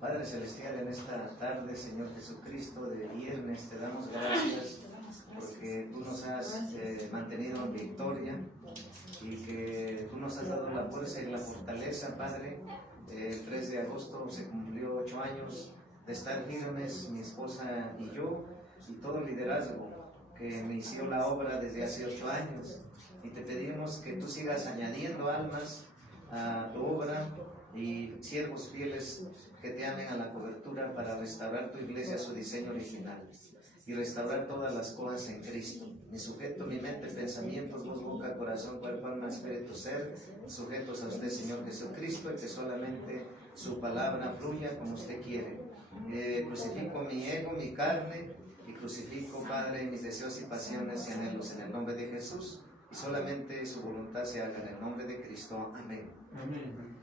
Padre Celestial, en esta tarde, Señor Jesucristo, de viernes, te damos gracias porque tú nos has mantenido en victoria y que tú nos has dado la fuerza y la fortaleza, Padre. El 3 de agosto se cumplió 8 años de estar firmes, mi esposa y yo, y todo el liderazgo que inició la obra desde hace 8 años. Y te pedimos que tú sigas añadiendo almas a tu obra y siervos fieles que te amen a la cobertura para restaurar tu iglesia a su diseño original y restaurar todas las cosas en Cristo. Mi sujeto, mi mente, pensamientos, voz, boca, corazón, cuerpo, alma, espíritu, ser, sujetos a usted, Señor Jesucristo, y que solamente su palabra fluya como usted quiere. Crucifico mi ego, mi carne, y crucifico, Padre, mis deseos y pasiones y anhelos en el nombre de Jesús, y solamente su voluntad se haga en el nombre de Cristo. Amén. Amén.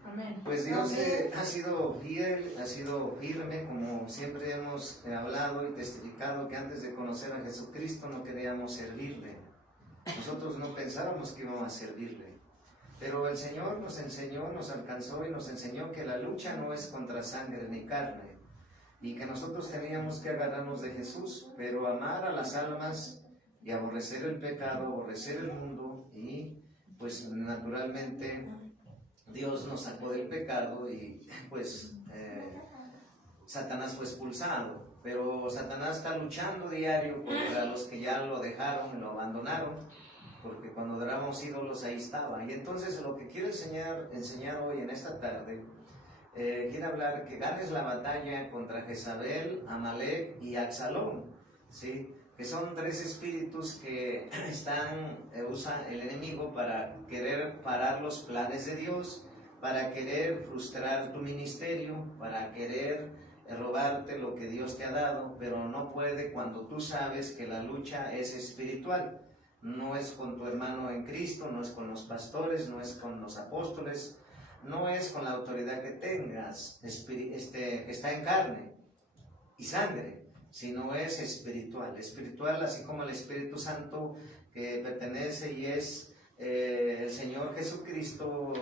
Pues Dios ha sido fiel, ha sido firme, como siempre hemos hablado y testificado que antes de conocer a Jesucristo no queríamos servirle. Nosotros no pensábamos que íbamos a servirle. Pero el Señor nos enseñó, nos alcanzó y nos enseñó que la lucha no es contra sangre ni carne, y que nosotros teníamos que agarrarnos de Jesús, pero amar a las almas y aborrecer el pecado, aborrecer el mundo, y pues naturalmente Dios nos sacó del pecado y pues Satanás fue expulsado, pero Satanás está luchando diario contra los que ya lo dejaron y lo abandonaron, porque cuando adorábamos ídolos ahí estaba. Y entonces lo que quiero enseñar hoy en esta tarde, quiero hablar que ganes la batalla contra Jezabel, Amalek y Absalón, ¿sí? Que son 3 espíritus que usa el enemigo para querer parar los planes de Dios, para querer frustrar tu ministerio, para querer robarte lo que Dios te ha dado, pero no puede cuando tú sabes que la lucha es espiritual. No es con tu hermano en Cristo, no es con los pastores, no es con los apóstoles, no es con la autoridad que tengas, que está en carne y sangre, sino es espiritual. Espiritual, así como el Espíritu Santo que pertenece y es el Señor Jesucristo,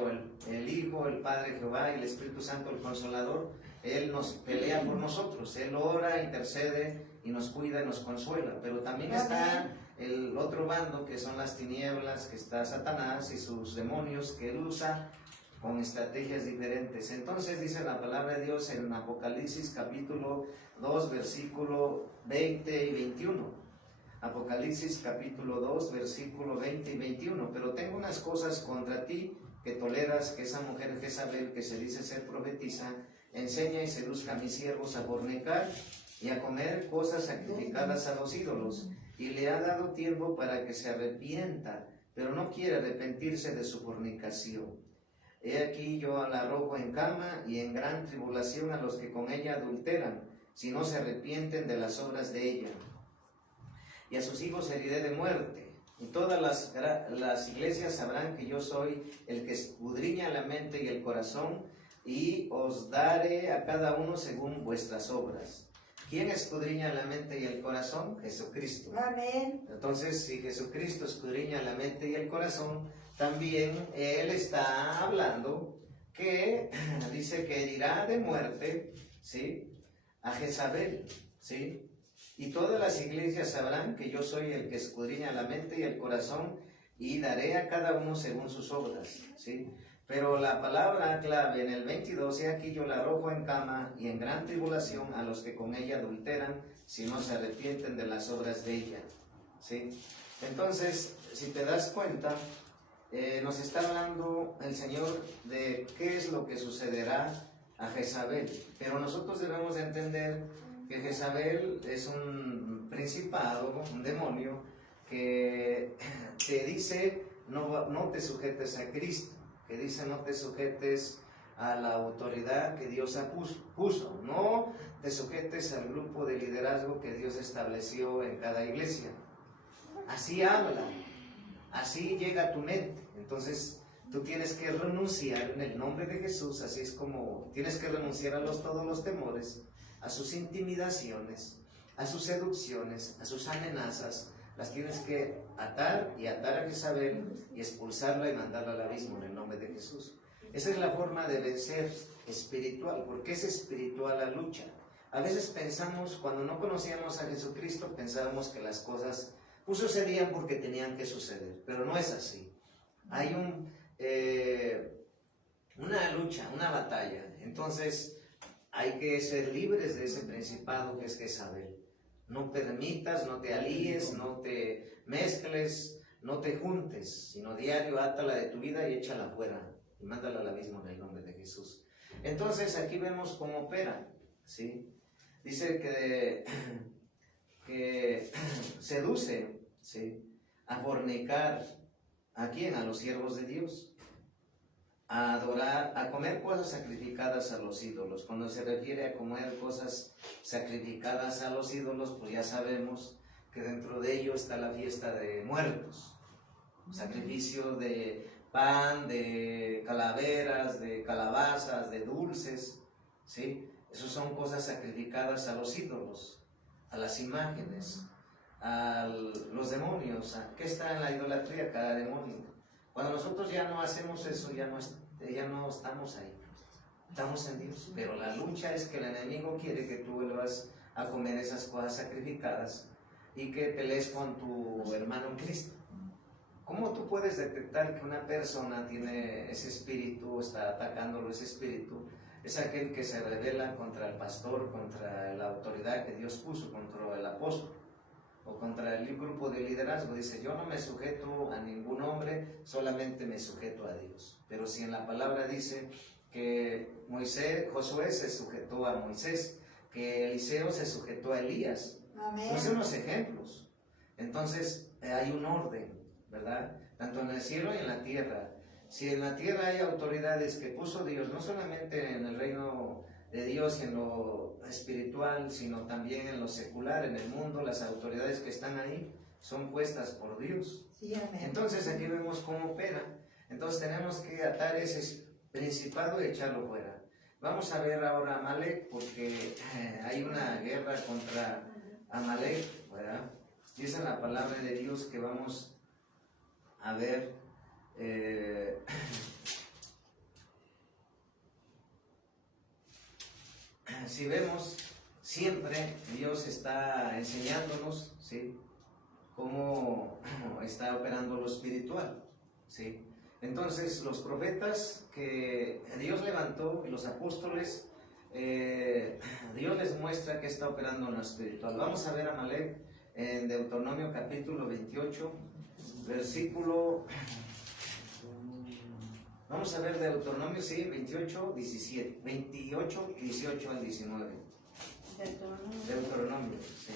el Hijo, el Padre Jehová y el Espíritu Santo, el Consolador. Él nos pelea por nosotros, Él ora, intercede y nos cuida y nos consuela. Pero también está el otro bando, que son las tinieblas, que está Satanás y sus demonios, que Él usa con estrategias diferentes. Entonces dice la palabra de Dios en Apocalipsis capítulo 2, versículo 20 y 21. Apocalipsis capítulo 2, versículo 20 y 21. Pero tengo unas cosas contra ti, que toleras que esa mujer Jezabel, que se dice ser profetisa, enseña y seduzca a mis siervos a fornicar y a comer cosas sacrificadas a los ídolos, y le ha dado tiempo para que se arrepienta, pero no quiere arrepentirse de su fornicación. He aquí yo la arrojo en cama y en gran tribulación a los que con ella adulteran, si no se arrepienten de las obras de ella. Y a sus hijos heriré de muerte, y todas las iglesias sabrán que yo soy el que escudriña la mente y el corazón, y os daré a cada uno según vuestras obras. ¿Quién escudriña la mente y el corazón? Jesucristo. Amén. Entonces, si Jesucristo escudriña la mente y el corazón, también Él está hablando que dice que herirá de muerte, ¿sí?, a Jezabel, ¿sí? Y todas las iglesias sabrán que yo soy el que escudriña la mente y el corazón, y daré a cada uno según sus obras, ¿sí? Pero la palabra clave en el 22, he aquí yo la arrojo en cama y en gran tribulación a los que con ella adulteran, si no se arrepienten de las obras de ella, ¿sí? Entonces, si te das cuenta, nos está hablando el Señor de qué es lo que sucederá a Jezabel. Pero nosotros debemos de entender que Jezabel es un principado, un demonio, que te dice no te sujetes a Cristo, que dice no te sujetes a la autoridad que Dios puso, no te sujetes al grupo de liderazgo que Dios estableció en cada iglesia. Así habla, así llega a tu mente. Entonces tú tienes que renunciar en el nombre de Jesús, así es como tienes que renunciar a todos los temores, a sus intimidaciones, a sus seducciones, a sus amenazas. Las tienes que atar a Jezabel y expulsarla y mandarla al abismo en el nombre de Jesús. Esa es la forma de vencer espiritual, porque es espiritual la lucha. A veces pensamos, cuando no conocíamos a Jesucristo, pensábamos que las cosas pues sucedían porque tenían que suceder, pero no es así. Hay una lucha, una batalla. Entonces hay que ser libres de ese principado que es Jezabel. No permitas, no te alíes, no te mezcles, no te juntes, sino diario átala de tu vida y échala fuera y mándala al abismo en el nombre de Jesús. Entonces aquí vemos cómo opera, ¿sí? Dice que seduce, ¿sí?, a fornicar, ¿a quién? A los siervos de Dios, a adorar, a comer cosas sacrificadas a los ídolos. Cuando se refiere a comer cosas sacrificadas a los ídolos, pues ya sabemos que dentro de ello está la fiesta de muertos, sacrificio de pan, de calaveras, de calabazas, de dulces, ¿sí? Esas son cosas sacrificadas a los ídolos, a las imágenes, a los demonios. ¿Qué está en la idolatría? Cada demonio. Cuando nosotros ya no hacemos eso, ya no estamos ahí, estamos en Dios. Pero la lucha es que el enemigo quiere que tú vuelvas a comer esas cosas sacrificadas y que pelees con tu hermano en Cristo. ¿Cómo tú puedes detectar que una persona tiene ese espíritu, está atacándolo ese espíritu? Es aquel que se rebela contra el pastor, contra la autoridad que Dios puso, contra el apóstol o contra el grupo de liderazgo. Dice, yo no me sujeto a ningún hombre, solamente me sujeto a Dios. Pero si en la palabra dice que Josué se sujetó a Moisés, que Eliseo se sujetó a Elías, pues son unos ejemplos. Entonces hay un orden, ¿verdad? Tanto en el cielo y en la tierra. Si en la tierra hay autoridades que puso Dios, no solamente en el reino de Dios, en lo espiritual, sino también en lo secular, en el mundo, las autoridades que están ahí son puestas por Dios. Sí, amén. Entonces aquí vemos cómo opera. Entonces tenemos que atar ese principado y echarlo fuera. Vamos a ver ahora a Amalek, porque hay una guerra contra Amalek, ¿verdad? Dice la palabra de Dios que vamos a ver si vemos, siempre Dios está enseñándonos, ¿sí?, cómo está operando lo espiritual, ¿sí? Entonces los profetas que Dios levantó y los apóstoles, Dios les muestra que está operando en lo espiritual. Vamos a ver a Amalek en Deuteronomio capítulo 28, versículo... Vamos a ver Deuteronomio, sí, 28, 17, 28, 18 al 19. Deuteronomio, sí.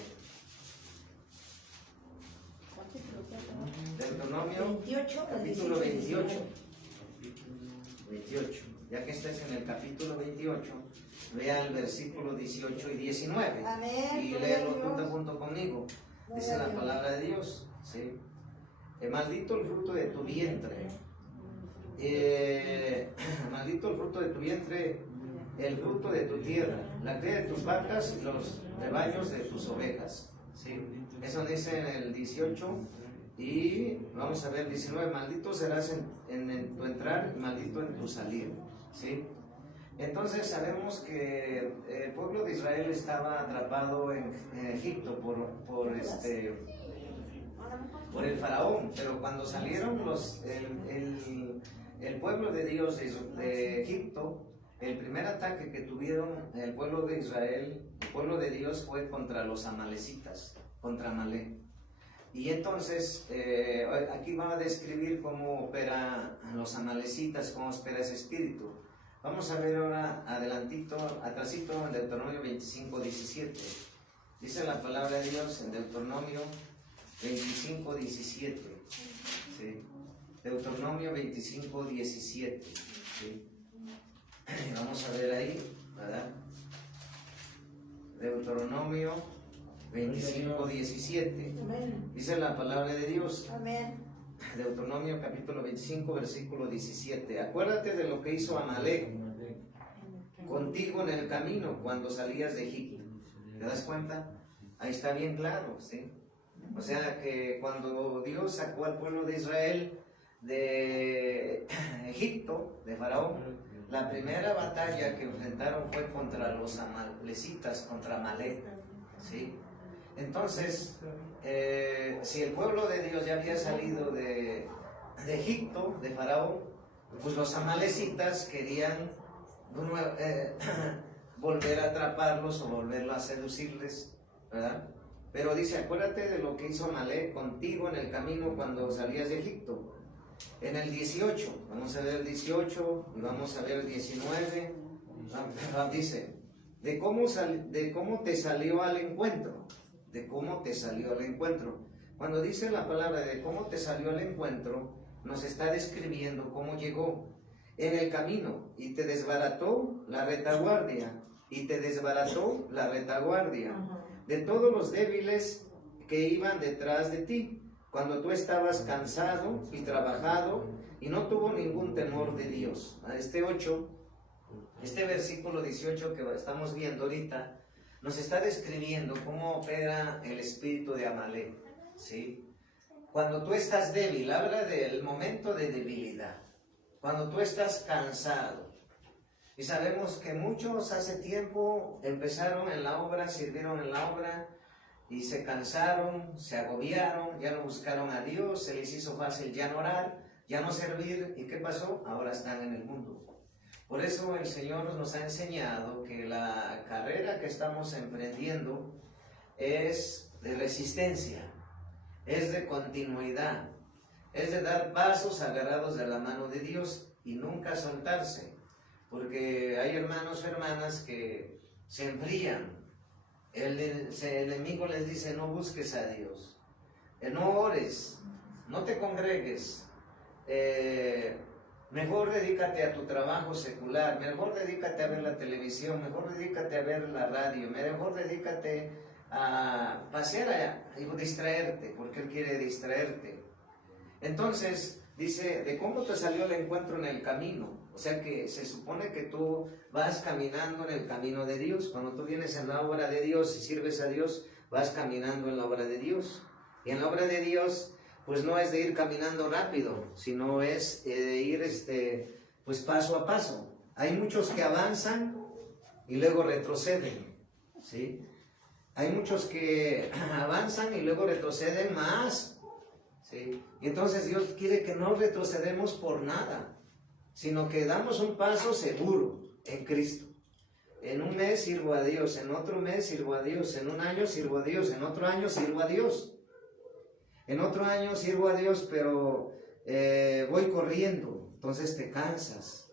Deuteronomio, 28, capítulo 28. 28. Ya que estés en el capítulo 28, vea el versículo 18 y 19. Amén. Y léelo junto conmigo. Dice la palabra de Dios, ¿sí? Maldito el fruto de tu vientre. Maldito el fruto de tu vientre, el fruto de tu tierra, la cría de tus vacas y los rebaños de tus ovejas, ¿sí? Eso dice en el 18 y vamos a ver 19. Maldito serás en tu entrar y maldito en tu salir, ¿sí? Entonces sabemos que el pueblo de Israel estaba atrapado en Egipto por el faraón, pero cuando salieron el pueblo de Dios de Egipto, el primer ataque que tuvieron el pueblo de Israel, el pueblo de Dios, fue contra los amalecitas, contra Amalek. Y entonces aquí va a describir cómo opera los amalecitas, cómo opera ese espíritu. Vamos a ver ahora atrasito en Deuteronomio 25, 17. Dice la palabra de Dios en Deuteronomio 25, 17. ¿Sí? Deuteronomio 25, 17. ¿Sí? Vamos a ver ahí, ¿verdad? Deuteronomio 25, 17. Dice la palabra de Dios. Amén. Deuteronomio capítulo 25, versículo 17. Acuérdate de lo que hizo Amalek contigo en el camino cuando salías de Egipto. ¿Te das cuenta? Ahí está bien claro, ¿sí? O sea que cuando Dios sacó al pueblo de Israel de Egipto, de Faraón, la primera batalla que enfrentaron fue contra los amalecitas, contra Amalek, ¿sí? Entonces, si el pueblo de Dios ya había salido de Egipto, de Faraón, pues los amalecitas querían volver a atraparlos o volverlos a seducirles, ¿verdad? Pero dice, acuérdate de lo que hizo Amalek contigo en el camino cuando salías de Egipto. En el 18, vamos a ver el 18 y vamos a ver el 19, dice, de cómo te salió al encuentro, de cómo te salió al encuentro. Cuando dice la palabra de cómo te salió al encuentro, nos está describiendo cómo llegó en el camino y te desbarató la retaguardia, de todos los débiles que iban detrás de ti, cuando tú estabas cansado y trabajado y no tuvo ningún temor de Dios. Este versículo 18 que estamos viendo ahorita, nos está describiendo cómo opera el espíritu de Amalek, ¿sí? Cuando tú estás débil, habla del momento de debilidad. Cuando tú estás cansado. Y sabemos que muchos hace tiempo empezaron en la obra, sirvieron en la obra y se cansaron, se agobiaron, ya no buscaron a Dios, se les hizo fácil ya no orar, ya no servir. ¿Y qué pasó? Ahora están en el mundo. Por eso el Señor nos ha enseñado que la carrera que estamos emprendiendo es de resistencia, es de continuidad, es de dar pasos agarrados de la mano de Dios y nunca soltarse, porque hay hermanos o hermanas que se enfrían. El enemigo les dice, no busques a Dios, no ores, no te congregues, mejor dedícate a tu trabajo secular, mejor dedícate a ver la televisión, mejor dedícate a ver la radio, mejor dedícate a pasear y distraerte, porque Él quiere distraerte. Entonces, dice, de cómo te salió el encuentro en el camino. O sea que se supone que tú vas caminando en el camino de Dios. Cuando tú vienes en la obra de Dios y sirves a Dios, vas caminando en la obra de Dios. Y en la obra de Dios, pues no es de ir caminando rápido, sino es de ir pues paso a paso. Hay muchos que avanzan y luego retroceden, ¿sí? Hay muchos que avanzan y luego retroceden más, ¿sí? Y entonces Dios quiere que no retrocedemos por nada, sino que damos un paso seguro en Cristo. En un mes sirvo a Dios, en otro mes sirvo a Dios, en un año sirvo a Dios, en otro año sirvo a Dios. En otro año sirvo a Dios, pero voy corriendo, entonces te cansas.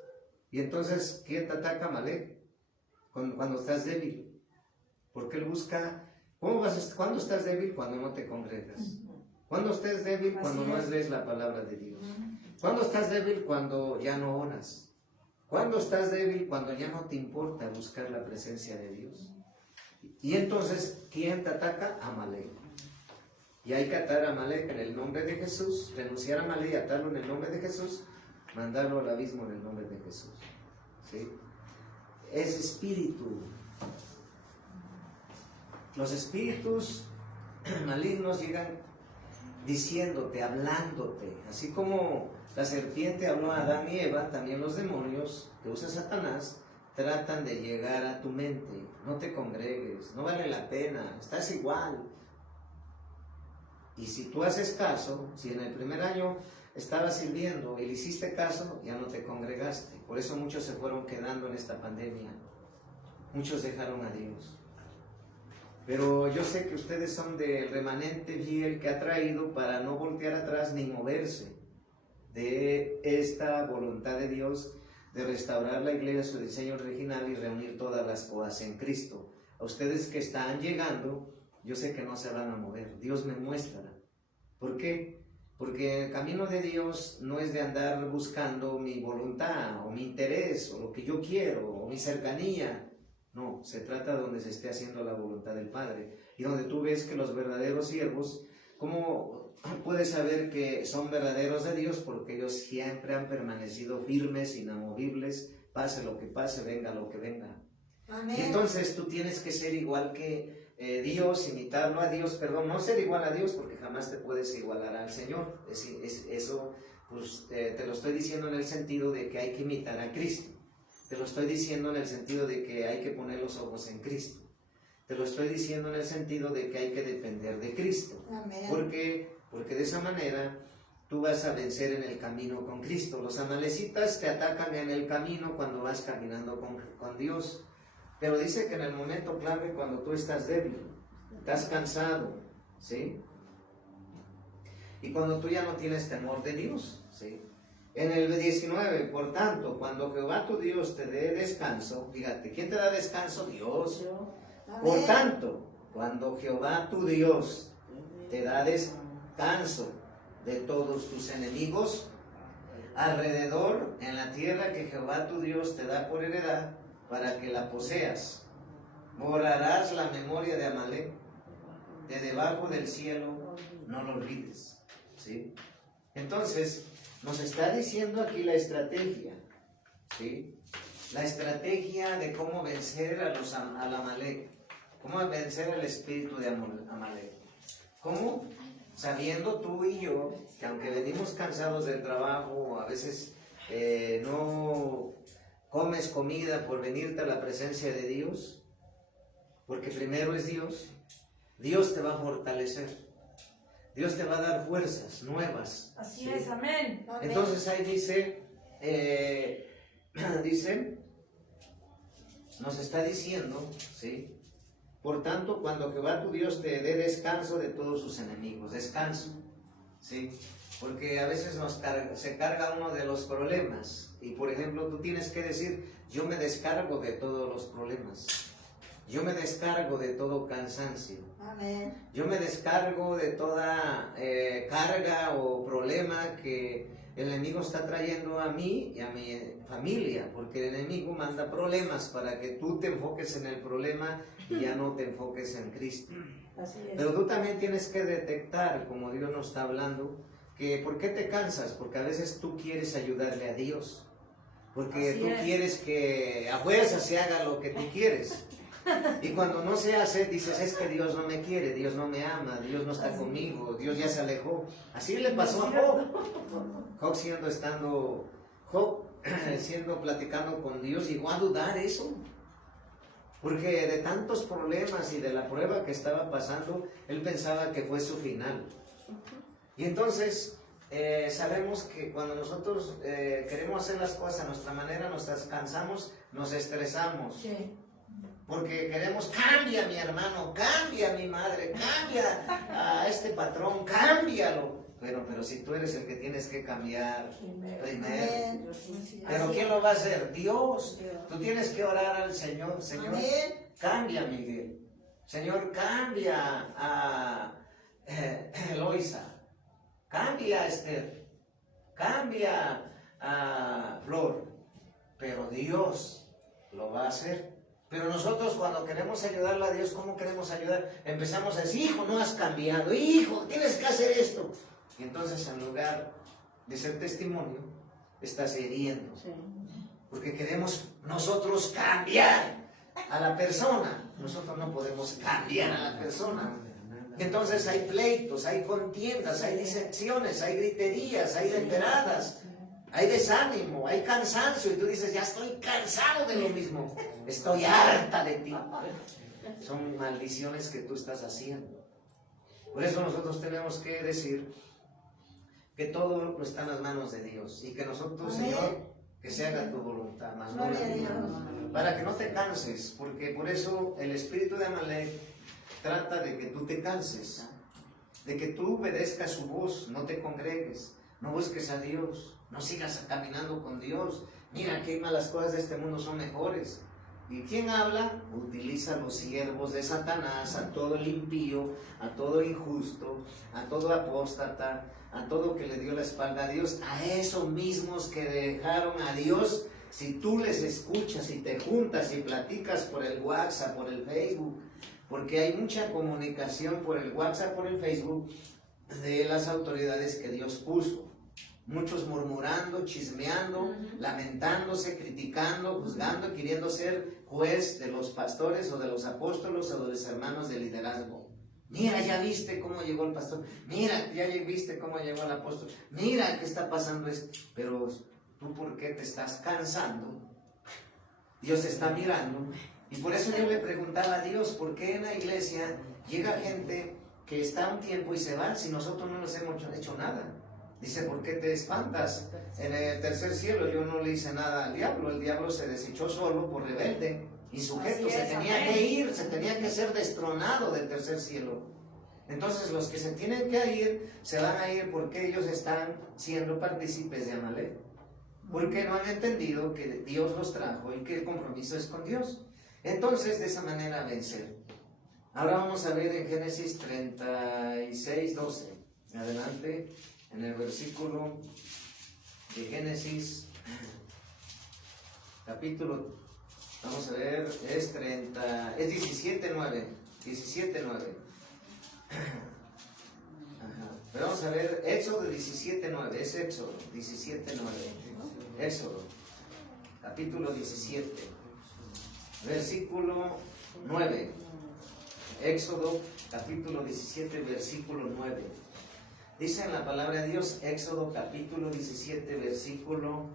Y entonces, ¿quién te ataca? Amalek, cuando estás débil. Porque Él busca, ¿cuándo estás débil? Cuando no te congregas. ¿Cuándo estás débil? Cuando no lees la palabra de Dios. ¿Cuándo estás débil? Cuando ya no oras. ¿Cuándo estás débil? Cuando ya no te importa buscar la presencia de Dios. Y entonces, ¿quién te ataca? Amalek. Y hay que atar a Amalek en el nombre de Jesús, renunciar a Amalek y atarlo en el nombre de Jesús, mandarlo al abismo en el nombre de Jesús. ¿Sí? Es espíritu. Los espíritus malignos llegan diciéndote, hablándote, así como la serpiente habló a Adán y Eva, también los demonios que usa Satanás tratan de llegar a tu mente. No te congregues, no vale la pena, estás igual. Y si tú haces caso, si en el primer año estabas sirviendo y le hiciste caso, ya no te congregaste. Por eso muchos se fueron quedando en esta pandemia. Muchos dejaron a Dios. Pero yo sé que ustedes son del remanente fiel que ha traído para no voltear atrás ni moverse de esta voluntad de Dios de restaurar la iglesia a su diseño original y reunir todas las cosas en Cristo. A ustedes que están llegando, yo sé que no se van a mover. Dios me muestra. ¿Por qué? Porque el camino de Dios no es de andar buscando mi voluntad o mi interés o lo que yo quiero o mi cercanía. No, se trata de donde se esté haciendo la voluntad del Padre y donde tú ves que los verdaderos siervos, ¿cómo puedes saber que son verdaderos de Dios? Porque ellos siempre han permanecido firmes, inamovibles, pase lo que pase, venga lo que venga. Amén. Y entonces tú tienes que ser igual que Dios, imitarlo a Dios, perdón, no ser igual a Dios porque jamás te puedes igualar al Señor. Eso pues te lo estoy diciendo en el sentido de que hay que imitar a Cristo. Te lo estoy diciendo en el sentido de que hay que poner los ojos en Cristo. Te lo estoy diciendo en el sentido de que hay que depender de Cristo. Amén. Porque de esa manera tú vas a vencer en el camino con Cristo. Los amalecitas te atacan en el camino cuando vas caminando con Dios. Pero dice que en el momento clave, cuando tú estás débil, estás cansado, ¿sí? Y cuando tú ya no tienes temor de Dios, ¿sí? En el 19, por tanto, cuando Jehová tu Dios te dé descanso, fíjate, ¿quién te da descanso? Dios. Por tanto, cuando Jehová tu Dios te da descanso de todos tus enemigos alrededor en la tierra que Jehová tu Dios te da por heredad para que la poseas, borrarás la memoria de Amalec de debajo del cielo, no lo olvides, ¿sí? Entonces nos está diciendo aquí la estrategia, ¿sí? La estrategia de cómo vencer al Amalec, cómo vencer al espíritu de Amalec. ¿Cómo? Sabiendo tú y yo que aunque venimos cansados del trabajo, a veces no comes comida por venirte a la presencia de Dios, porque primero es Dios, Dios te va a fortalecer, Dios te va a dar fuerzas nuevas. Así ¿sí? es, amén. Entonces ahí dice, nos está diciendo, ¿sí? Por tanto, cuando Jehová tu Dios te dé descanso de todos sus enemigos, descanso, ¿sí? Porque a veces se carga uno de los problemas. Y por ejemplo, tú tienes que decir, yo me descargo de todos los problemas. Yo me descargo de todo cansancio. Amén. Yo me descargo de toda carga o problema que el enemigo está trayendo a mí y a mi familia, porque el enemigo manda problemas para que tú te enfoques en el problema y ya no te enfoques en Cristo. Así es. Pero tú también tienes que detectar, como Dios nos está hablando, que ¿por qué te cansas? Porque a veces tú quieres ayudarle a Dios, porque Así tú es. quieres que a fuerza se haga lo que tú quieres. Y cuando no se hace, dices, es que Dios no me quiere, Dios no me ama, Dios no está conmigo, Dios ya se alejó. Así le pasó a Job. Job siendo platicando con Dios, llegó a dudar eso. Porque de tantos problemas y de la prueba que estaba pasando, él pensaba que fue su final. Y entonces, sabemos que cuando nosotros queremos hacer las cosas a nuestra manera, nos cansamos, nos estresamos. Sí. Porque queremos, cambia mi hermano, cambia mi madre, cambia a este patrón, cámbialo. Pero si tú eres el que tienes que cambiar primero. Amén. ¿Pero quién lo va a hacer? Dios. Tú tienes que orar al Señor. Señor, Amén. cambia a Miguel. Señor, cambia a Eloisa. Cambia a Esther. Cambia a Flor. Pero Dios lo va a hacer. Pero nosotros cuando queremos ayudarle a Dios, ¿cómo queremos ayudar? Empezamos a decir, hijo, no has cambiado, hijo, tienes que hacer esto. Y entonces en lugar de ser testimonio, estás hiriendo. Sí. Porque queremos nosotros cambiar a la persona. Nosotros no podemos cambiar a la persona. Entonces hay pleitos, hay contiendas, hay disensiones, hay griterías, hay enteradas. Hay desánimo, hay cansancio y tú dices, ya estoy cansado de lo mismo, estoy harta de ti. Son maldiciones que tú estás haciendo. Por eso nosotros tenemos que decir que todo está en las manos de Dios y que nosotros, Amén. Señor, que se haga tu voluntad, más no la Gloria a mía. Dios. Para que no te canses, porque por eso el espíritu de Amalek trata de que tú te canses, de que tú obedezcas su voz, no te congregues, no busques a Dios. No sigas caminando con Dios. Mira que las cosas de este mundo son mejores. ¿Y quién habla? Utiliza a los siervos de Satanás, a todo el impío, a todo injusto, a todo apóstata, a todo que le dio la espalda a Dios, a esos mismos que dejaron a Dios. Si tú les escuchas y te juntas y platicas por el WhatsApp, por el Facebook, porque hay mucha comunicación por el WhatsApp, por el Facebook, de las autoridades que Dios puso. Muchos murmurando, chismeando, lamentándose, criticando, juzgando, queriendo ser juez de los pastores o de los apóstoles o de los hermanos de liderazgo. Mira, ya viste cómo llegó el pastor. Mira, ya viste cómo llegó el apóstol. Mira qué está pasando esto. Pero tú, ¿por qué te estás cansando? Dios está mirando. Y por eso yo le preguntaba a Dios, ¿por qué en la iglesia llega gente que está un tiempo y se va si nosotros no les hemos hecho nada? Dice, ¿por qué te espantas? En el tercer cielo yo no le hice nada al diablo. El diablo se desechó solo por rebelde, insujeto. Se tenía que ir, se tenía que ser destronado del tercer cielo. Entonces los que se tienen que ir, se van a ir porque ellos están siendo partícipes de Amalek. Porque no han entendido que Dios los trajo y que el compromiso es con Dios. Entonces, de esa manera vencer. Ahora vamos a ver en Génesis 36, 12. Adelante, en el versículo de Génesis, capítulo, vamos a ver, es 17, 9. 17, 9. Pero vamos a ver, Éxodo 17, 9. Es Éxodo 17, 9. Éxodo, capítulo 17, versículo 9. Éxodo, capítulo 17, versículo 9. Dice en la palabra de Dios, Éxodo, capítulo 17, versículo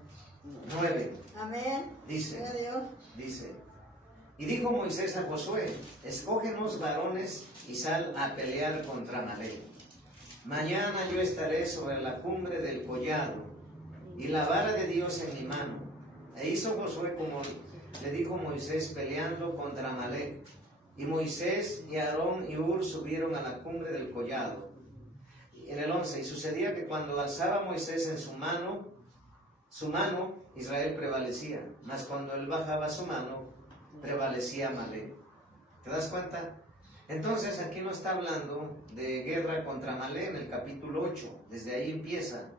9. Amén. Dice, y dijo Moisés a Josué, escógenos varones y sal a pelear contra Amalek. Mañana yo estaré sobre la cumbre del collado y la vara de Dios en mi mano. E hizo Josué como le dijo Moisés, peleando contra Amalek. Y Moisés y Aarón y Hur subieron a la cumbre del collado. En el 11, y sucedía que cuando alzaba Moisés en su mano, Israel prevalecía. Mas cuando él bajaba su mano, prevalecía Amalek. ¿Te das cuenta? Entonces aquí no está hablando de guerra contra Amalek en el capítulo 8. Desde ahí empieza.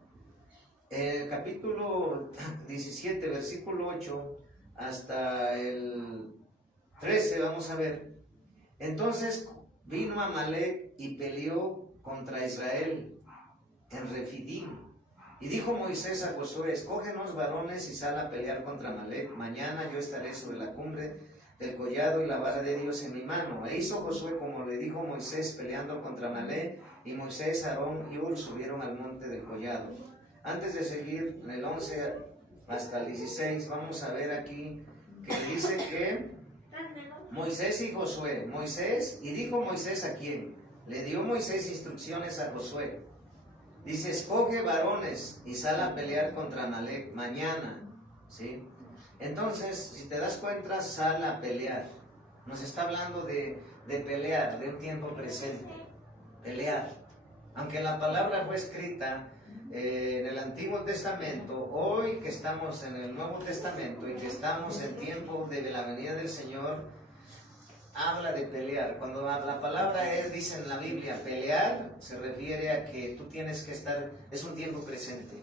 El capítulo 17, versículo 8 hasta el 13, vamos a ver. Entonces vino Amalek y peleó contra Israel en Refidim. Y dijo Moisés a Josué, escógenos varones y sal a pelear contra Amalek. Mañana yo estaré sobre la cumbre del collado y la vara de Dios en mi mano. E hizo Josué como le dijo Moisés, peleando contra Amalek. Y Moisés, Aarón y Hur subieron al monte del collado. Antes de seguir, en el 11 hasta el 16, vamos a ver aquí que dice que Moisés y Josué, y dijo Moisés a quién, le dio Moisés instrucciones a Josué. Dice, escoge varones y sal a pelear contra Amalek mañana, ¿sí? Entonces, si te das cuenta, sal a pelear. Nos está hablando de pelear, de un tiempo presente, pelear. Aunque la palabra fue escrita en el Antiguo Testamento, hoy que estamos en el Nuevo Testamento y que estamos en tiempo de la venida del Señor, habla de pelear. Cuando la palabra dice en la Biblia pelear, se refiere a que tú tienes que estar, es un tiempo presente,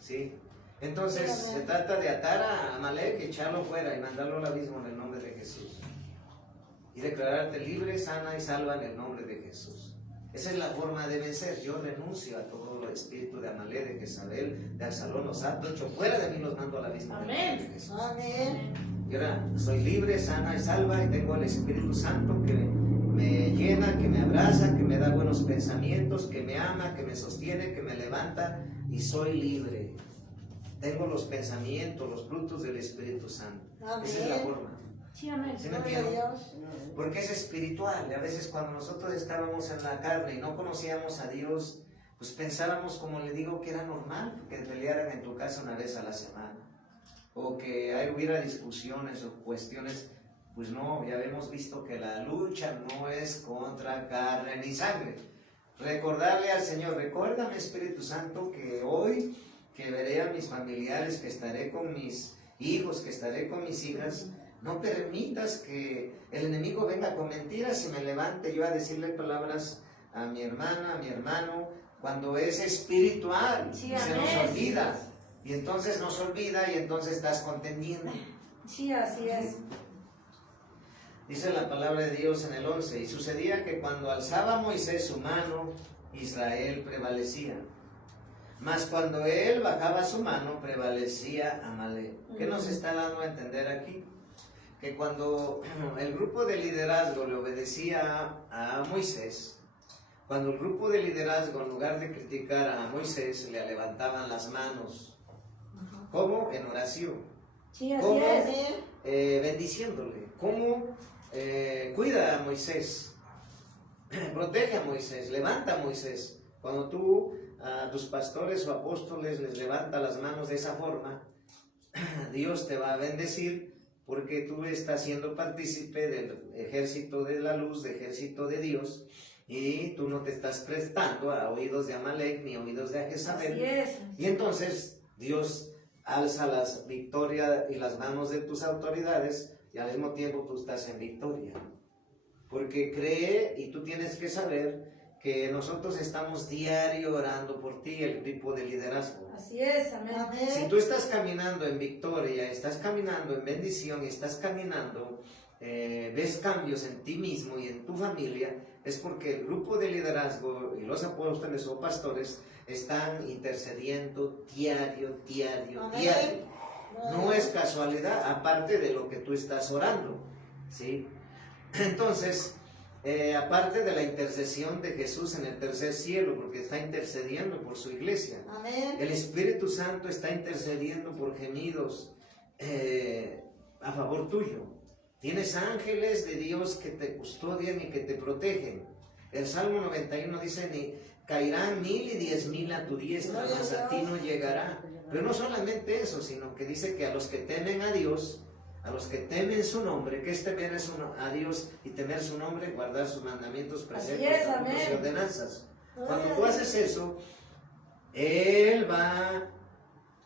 ¿sí? Entonces se trata de atar a Amalek, echarlo fuera y mandarlo al abismo en el nombre de Jesús y declararte libre, sana y salva en el nombre de Jesús. Esa es la forma de vencer. Yo renuncio a todo el espíritu de Amalek, de Jezabel, de Absalón, los ha hecho fuera de mí, los mando al abismo en el nombre de Jesús. Amén. Y ahora soy libre, sana y salva y tengo el Espíritu Santo que me llena, que me abraza, que me da buenos pensamientos, que me ama, que me sostiene, que me levanta y soy libre. Tengo los pensamientos, los frutos del Espíritu Santo. Amén. Esa es la forma. Sí, amén. ¿Sí me entienden? Porque es espiritual. Y a veces cuando nosotros estábamos en la carne y no conocíamos a Dios, pues pensábamos, como le digo, que era normal que pelearan en tu casa una vez a la semana. O que hubiera discusiones o cuestiones. Pues no, ya hemos visto que la lucha no es contra carne ni sangre. Recordarle al Señor, recuérdame Espíritu Santo que hoy que veré a mis familiares, que estaré con mis hijos, que estaré con mis hijas, no permitas que el enemigo venga con mentiras y me levante yo a decirle palabras a mi hermana, a mi hermano, cuando es espiritual, sí, se nos olvida. Y entonces nos olvida y entonces estás contendiendo. Sí, así es. Dice la palabra de Dios en el 11, y sucedía que cuando alzaba Moisés su mano, Israel prevalecía. Mas cuando él bajaba su mano, prevalecía Amalek. ¿Qué nos está dando a entender aquí? que cuando el grupo de liderazgo le obedecía a Moisés, cuando el grupo de liderazgo, en lugar de criticar a Moisés, le levantaban las manos. ¿Cómo? En oración. Sí, así ¿Cómo? es. Bendiciéndole. ¿Cómo? Cuida a Moisés. Protege a Moisés. Levanta a Moisés. Cuando tú a tus pastores o apóstoles les levanta las manos de esa forma, Dios te va a bendecir porque tú estás siendo partícipe del ejército de la luz, del ejército de Dios, y tú no te estás prestando a oídos de Amalek ni oídos de Jezabel. Así es. Y entonces Dios alza las victorias y las manos de tus autoridades y al mismo tiempo tú estás en victoria. Porque cree y tú tienes que saber que nosotros estamos diario orando por ti, el tipo de liderazgo. Así es, amén. Si tú estás caminando en victoria, estás caminando en bendición y estás caminando, ves cambios en ti mismo y en tu familia, es porque el grupo de liderazgo y los apóstoles o pastores están intercediendo diario. No es casualidad, aparte de lo que tú estás orando, ¿sí? Entonces, aparte de la intercesión de Jesús en el tercer cielo, porque está intercediendo por su iglesia. Amén. El Espíritu Santo está intercediendo por gemidos a favor tuyo. Tienes ángeles de Dios que te custodian y que te protegen. El Salmo 91 dice, ni caerán 1000 y 10,000 a tu diestra, mas a ti no llegará. Pero no solamente eso, sino que dice que a los que temen a Dios, a los que temen su nombre, que es temer a Dios y temer su nombre, guardar sus mandamientos, preceptos, estatutos y ordenanzas. Cuando tú haces eso, Él va a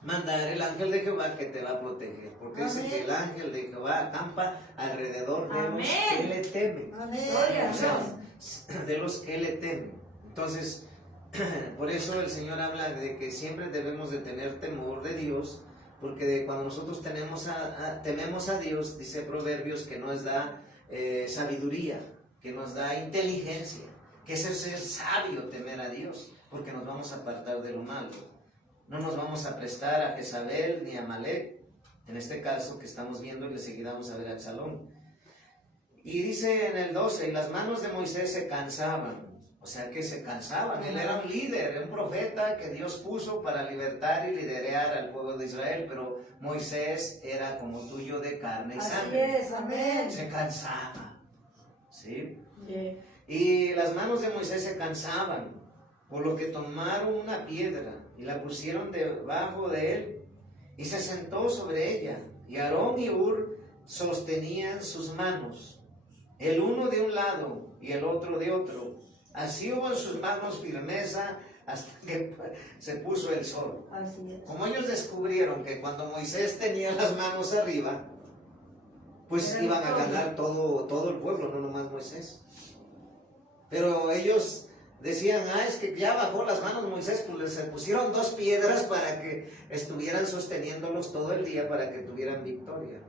mandar el ángel de Jehová que te va a proteger. Porque dice que el ángel de Jehová acampa alrededor de los que le temen. Gloria a O sea, Dios. de los que le temen. Entonces, por eso el Señor habla de que siempre debemos de tener temor de Dios, porque cuando nosotros tememos a Dios, dice Proverbios, que nos da sabiduría, que nos da inteligencia, que es ser sabio temer a Dios, porque nos vamos a apartar de lo malo. No nos vamos a prestar a Jezabel ni a Amalek, en este caso que estamos viendo, y le seguiremos a ver a Absalón. Y dice en el 12, y las manos de Moisés se cansaban. O sea que se cansaban. Él era un líder, un profeta que Dios puso para libertar y liderar al pueblo de Israel, pero Moisés era como tuyo de carne y sangre. Así es, amén. Se cansaba, ¿sí? Sí. Y las manos de Moisés se cansaban, por lo que tomaron una piedra y la pusieron debajo de él y se sentó sobre ella. Y Aarón y Hur sostenían sus manos, el uno de un lado y el otro de otro. Así hubo en sus manos firmeza hasta que se puso el sol. Así es. Como ellos descubrieron que cuando Moisés tenía las manos arriba, pues iban a ganar todo el pueblo, no nomás Moisés. Pero ellos decían, es que ya bajó las manos Moisés, pues les pusieron 2 piedras para que estuvieran sosteniéndolos todo el día para que tuvieran victoria.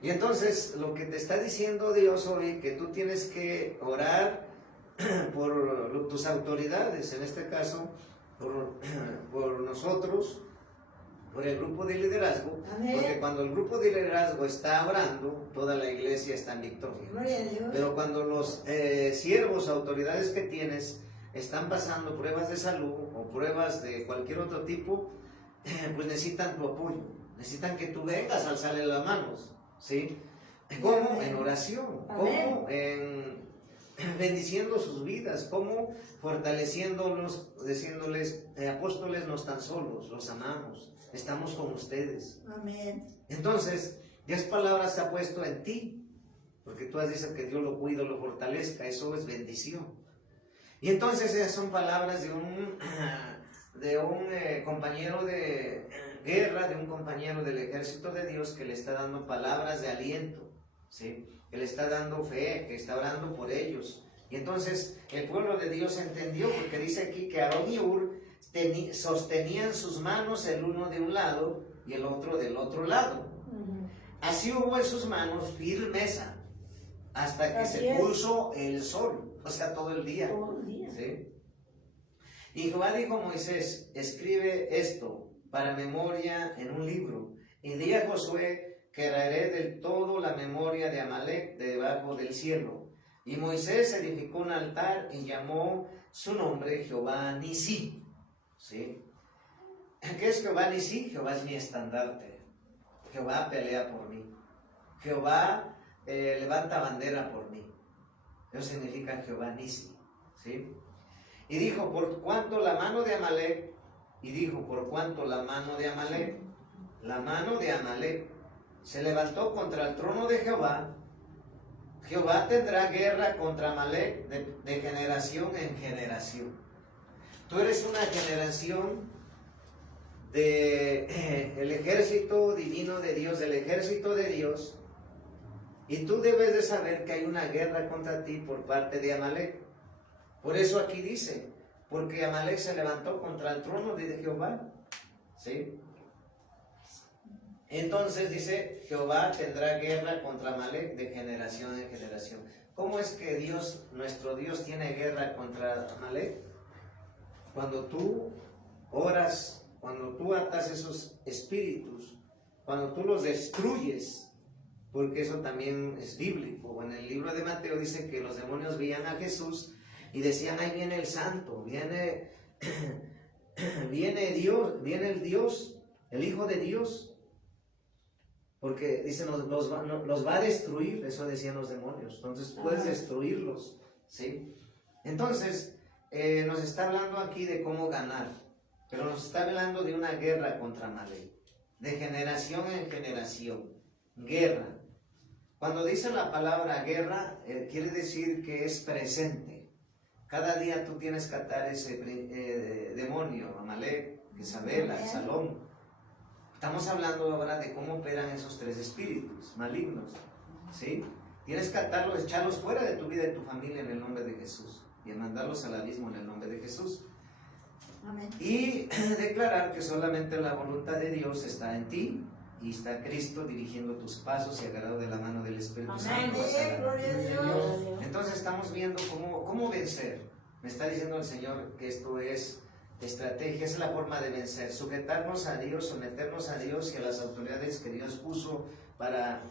Y entonces lo que te está diciendo Dios hoy, que tú tienes que orar por tus autoridades, en este caso por nosotros, por el grupo de liderazgo. Amén. Porque cuando el grupo de liderazgo está orando, toda la iglesia está en victoria. Gloria a Dios. Pero cuando los siervos, autoridades que tienes, están pasando pruebas de salud o pruebas de cualquier otro tipo, pues necesitan tu apoyo, necesitan que tú vengas a alzarle las manos, ¿sí? ¿Cómo? En oración. ¿Cómo? En bendiciendo sus vidas, como fortaleciéndolos, diciéndoles, apóstoles, no están solos, los amamos, estamos con ustedes. Amén. Entonces, 10 palabras se ha puesto en ti, porque tú has dicho que Dios lo cuida, lo fortalezca, eso es bendición. Y entonces esas son palabras de un compañero de guerra, de un compañero del ejército de Dios que le está dando palabras de aliento, ¿sí? Que le está dando fe, que está orando por ellos. Y entonces el pueblo de Dios entendió, porque dice aquí que Aarón y Hur sostenían sus manos el uno de un lado y el otro del otro lado. Así hubo en sus manos firmeza hasta que se puso el sol, o sea, todo el día. Todo el día. ¿Sí? Y Jehová dijo a Moisés, escribe esto para memoria en un libro y di a Josué que raeré del todo la memoria de Amalek de debajo del cielo. Y Moisés edificó un altar y llamó su nombre Jehová Nisí. ¿Sí? ¿Qué es Jehová Nisí? Jehová es mi estandarte. Jehová pelea por mí. Jehová levanta bandera por mí. Eso significa Jehová Nisí. ¿Sí? Y dijo, por cuanto la mano de Amalek, la mano de Amalek se levantó contra el trono de Jehová, Jehová tendrá guerra contra Amalek de generación en generación. Tú eres una generación del ejército divino de Dios, del ejército de Dios, y tú debes de saber que hay una guerra contra ti por parte de Amalek. Por eso aquí dice, porque Amalek se levantó contra el trono de Jehová. ¿Sí? Entonces dice, Jehová tendrá guerra contra Amalek de generación en generación. ¿Cómo es que Dios, nuestro Dios, tiene guerra contra Amalek? Cuando tú oras, cuando tú atas esos espíritus, cuando tú los destruyes, porque eso también es bíblico. En el libro de Mateo dice que los demonios veían a Jesús y decían, ahí viene el santo, viene Dios, viene el Dios, el Hijo de Dios. Porque dicen, los va a destruir, eso decían los demonios. Entonces puedes destruirlos, ¿sí? Entonces, nos está hablando aquí de cómo ganar, pero nos está hablando de una guerra contra Amalek, de generación en generación, guerra. Cuando dice la palabra guerra, quiere decir que es presente. Cada día tú tienes que atar ese demonio, Amalek, Jezabel, Absalón. Estamos hablando ahora de cómo operan esos tres espíritus malignos, ¿sí? Tienes que atarlos, echarlos fuera de tu vida y de tu familia en el nombre de Jesús y mandarlos al abismo en el nombre de Jesús. Amén. Y declarar que solamente la voluntad de Dios está en ti y está Cristo dirigiendo tus pasos y agarrado de la mano del Espíritu Santo. Gloria a Dios. Entonces estamos viendo cómo vencer. Me está diciendo el Señor que esto es estrategia, es la forma de vencer, sujetarnos a Dios, someternos a Dios y a las autoridades que Dios puso para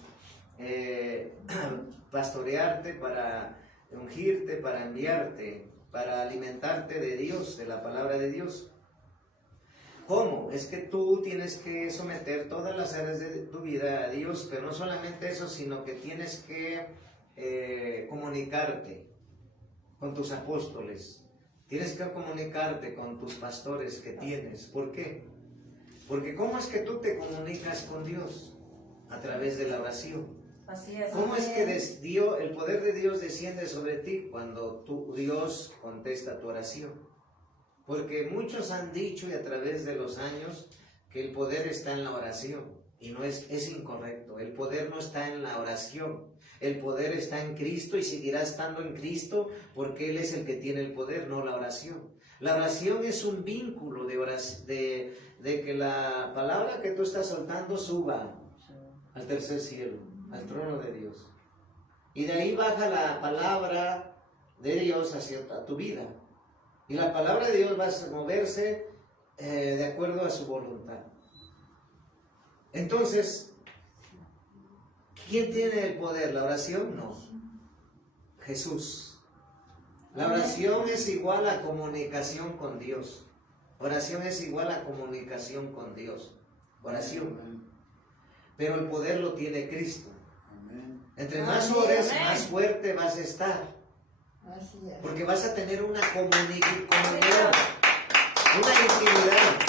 pastorearte, para ungirte, para enviarte, para alimentarte de Dios, de la palabra de Dios. ¿Cómo? Es que tú tienes que someter todas las áreas de tu vida a Dios, pero no solamente eso, sino que tienes que comunicarte con tus apóstoles. Tienes que comunicarte con tus pastores que tienes. ¿Por qué? Porque ¿cómo es que tú te comunicas con Dios? A través de la oración. Así es. ¿Cómo es que el poder de Dios desciende sobre ti cuando Dios contesta tu oración? Porque muchos han dicho y a través de los años que el poder está en la oración. Y no es incorrecto. El poder no está en la oración. El poder está en Cristo y seguirá estando en Cristo porque Él es el que tiene el poder, no la oración. La oración es un vínculo de que la palabra que tú estás soltando suba al tercer cielo, al trono de Dios. Y de ahí baja la palabra de Dios hacia tu vida. Y la palabra de Dios va a moverse de acuerdo a su voluntad. Entonces, ¿quién tiene el poder? ¿La oración? No. Jesús. La oración es igual a comunicación con Dios. Oración es igual a comunicación con Dios. Oración. Pero el poder lo tiene Cristo. Entre más ores, más fuerte vas a estar. Porque vas a tener una comunión, una intimidad.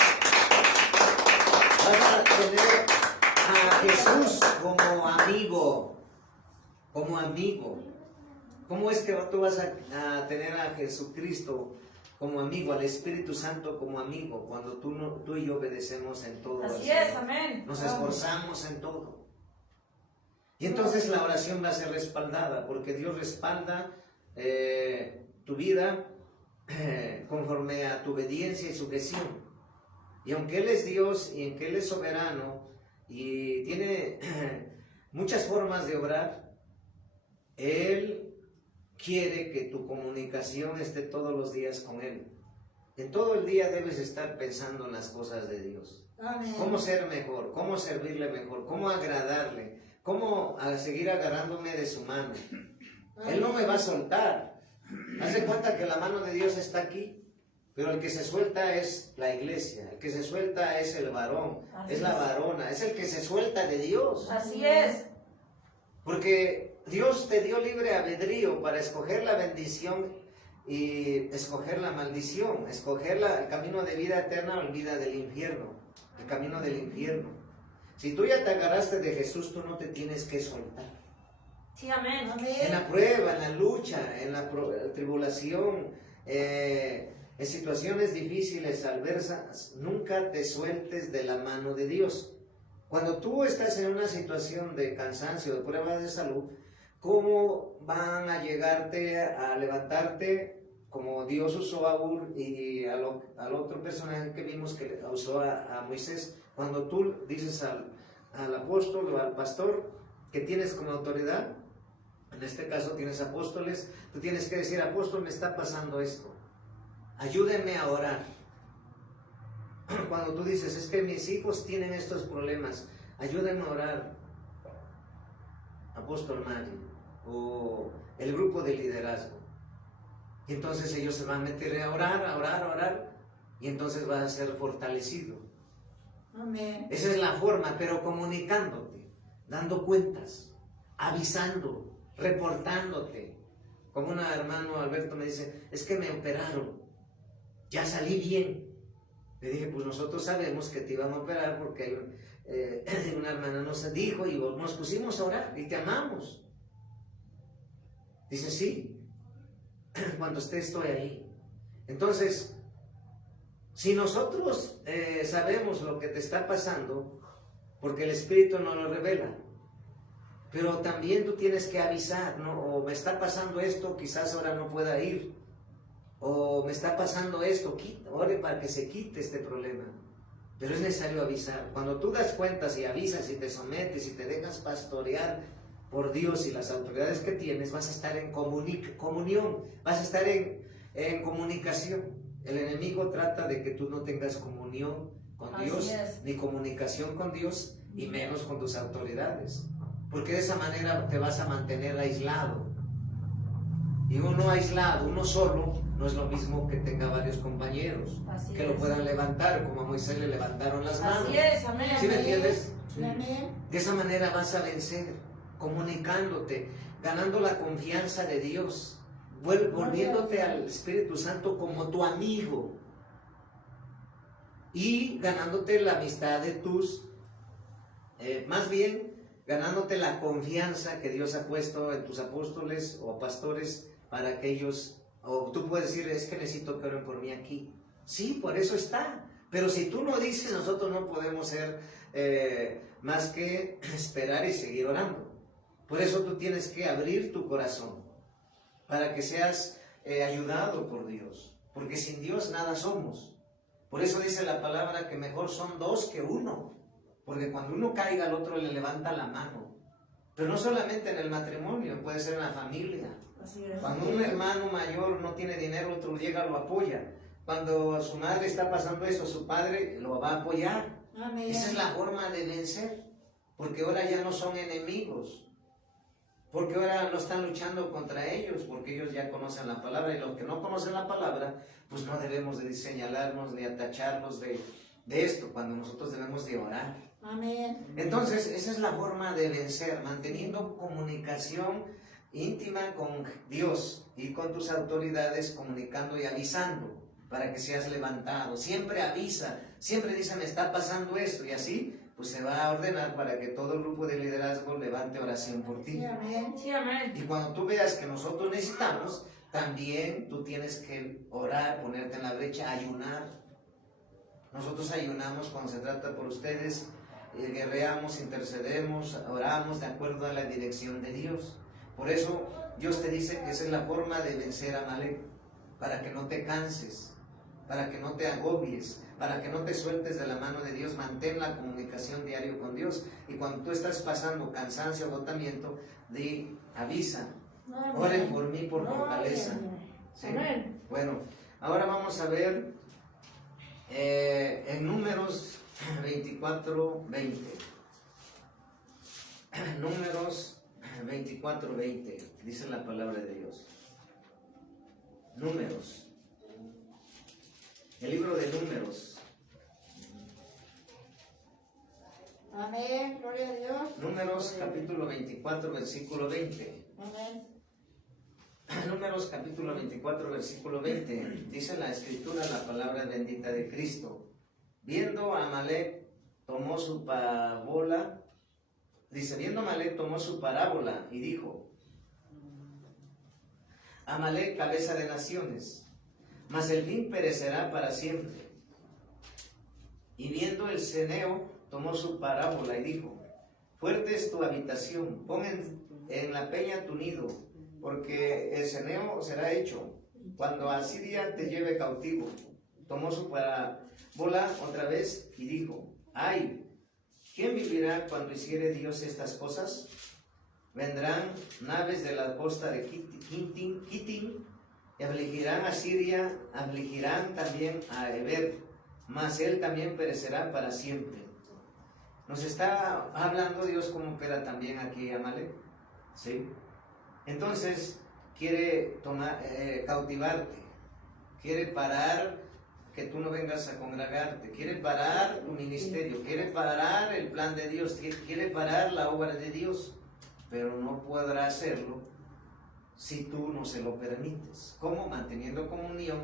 Vas a tener a Jesús como amigo. ¿Cómo es que tú vas a tener a Jesucristo como amigo, al Espíritu Santo como amigo, cuando tú y yo obedecemos en todo? Así es, amén. Nos esforzamos en todo. Y entonces la oración va a ser respaldada, porque Dios respalda tu vida conforme a tu obediencia y sujeción. Y aunque Él es Dios y aunque Él es soberano y tiene muchas formas de obrar, Él quiere que tu comunicación esté todos los días con Él. En todo el día debes estar pensando en las cosas de Dios. Amén. Cómo ser mejor, cómo servirle mejor, cómo agradarle, cómo seguir agarrándome de su mano. Él no me va a soltar. Haz de cuenta que la mano de Dios está aquí, pero el que se suelta es la iglesia, el que se suelta es el varón, es la varona, es el que se suelta de Dios. Así es. Porque Dios te dio libre albedrío para escoger la bendición y escoger la maldición, escoger el camino de vida eterna o el vida del infierno, el camino del infierno. Si tú ya te agarraste de Jesús, tú no te tienes que soltar. Sí, amén. En la prueba, en la lucha, en la tribulación, en situaciones difíciles, adversas, nunca te sueltes de la mano de Dios. Cuando tú estás en una situación de cansancio, de pruebas de salud, ¿cómo van a llegarte a levantarte como Dios usó a Ur y al otro personaje que vimos que usó a Moisés? Cuando tú dices al apóstol o al pastor que tienes como autoridad, en este caso tienes apóstoles, tú tienes que decir: apóstol, me está pasando esto, ayúdenme a orar. Cuando tú dices: es que mis hijos tienen estos problemas, ayúdenme a orar, apóstol Mario, o el grupo de liderazgo. Y entonces ellos se van a meter a orar, y entonces vas a ser fortalecido. Amén. Esa es la forma, pero comunicándote, dando cuentas, avisando, reportándote. Como un hermano Alberto me dice: es que me operaron, ya salí bien. Le dije: pues nosotros sabemos que te iban a operar porque una hermana nos dijo y nos pusimos a orar y te amamos. Dice: sí, cuando estoy ahí. Entonces, si nosotros sabemos lo que te está pasando, porque el Espíritu nos lo revela, pero también tú tienes que avisar, ¿no? O me está pasando esto, quizás ahora no pueda ir, o me está pasando esto, ore para que se quite este problema. Pero es necesario avisar. Cuando tú das cuentas y avisas y te sometes y te dejas pastorear por Dios y las autoridades que tienes, vas a estar en comunión, vas a estar en comunicación. El enemigo trata de que tú no tengas comunión con Dios, ni comunicación con Dios, y menos con tus autoridades, porque de esa manera te vas a mantener aislado. Y uno aislado, uno solo, no es lo mismo que tenga varios compañeros que lo puedan levantar, como a Moisés le levantaron las manos. Así es, amén. ¿Sí me entiendes? Sí. Amén. De esa manera vas a vencer, comunicándote, ganando la confianza de Dios, volviéndote al Espíritu Santo como tu amigo y ganándote la amistad de más bien ganándote la confianza que Dios ha puesto en tus apóstoles o pastores para que ellos, o tú puedes decir: es que necesito que oren por mí aquí. Sí, por eso está. Pero si tú no dices, nosotros no podemos ser más que esperar y seguir orando. Por eso tú tienes que abrir tu corazón para que seas ayudado por Dios. Porque sin Dios nada somos. Por eso dice la palabra que mejor son dos que uno. Porque cuando uno caiga, al otro le levanta la mano. Pero no solamente en el matrimonio, puede ser en la familia. Cuando un hermano mayor no tiene dinero, otro llega, lo apoya. Cuando su madre está pasando eso, su padre lo va a apoyar. Amén. Esa es la forma de vencer. Porque ahora ya no son enemigos. Porque ahora no están luchando contra ellos, porque ellos ya conocen la palabra. Y los que no conocen la palabra, pues no debemos de señalarnos ni atacharlos de esto, cuando nosotros debemos de orar. Amén. Entonces, esa es la forma de vencer, manteniendo comunicación íntima con Dios y con tus autoridades, comunicando y avisando para que seas levantado. Siempre avisa, siempre dice: me está pasando esto, y así pues se va a ordenar para que todo el grupo de liderazgo levante oración por ti. Sí, amén. Sí, amén. Y cuando tú veas que nosotros necesitamos, también tú tienes que orar, ponerte en la brecha, ayunar. Nosotros ayunamos cuando se trata por ustedes, guerreamos, intercedemos, oramos de acuerdo a la dirección de Dios. Por eso Dios te dice que esa es la forma de vencer a Amalek, para que no te canses, para que no te agobies, para que no te sueltes de la mano de Dios. Mantén la comunicación diaria con Dios. Y cuando tú estás pasando cansancio, agotamiento, avisa, oren por mí por fortaleza. ¿Sí? Bueno, ahora vamos a ver En Números 24:20. Números 24:20. Dice la palabra de Dios. Números. El libro de Números. Amén. Gloria a Dios. Números capítulo 24, versículo 20. Amén. Números capítulo 24, versículo 20. Dice la escritura, la palabra bendita de Cristo. Viendo a Amalek, tomó su parábola. Dice, viendo a Amalek, tomó su parábola y dijo: Amalek, cabeza de naciones, mas el fin perecerá para siempre. Y viendo el ceneo, tomó su parábola y dijo: fuerte es tu habitación, pon en la peña tu nido, porque el ceneo será hecho cuando Asiria te lleve cautivo. Tomó su parábola otra vez y dijo: ay, ¿quién vivirá cuando hiciere Dios estas cosas? Vendrán naves de la costa de Kitim, y afligirán a Siria, afligirán también a Eber, mas él también perecerá para siempre. Nos está hablando Dios cómo opera también aquí Amalek, ¿sí? Entonces quiere cautivarte, quiere parar que tú no vengas a congregarte, quiere parar tu ministerio, quiere parar el plan de Dios, quiere parar la obra de Dios, pero no podrá hacerlo si tú no se lo permites. ¿Cómo? Manteniendo comunión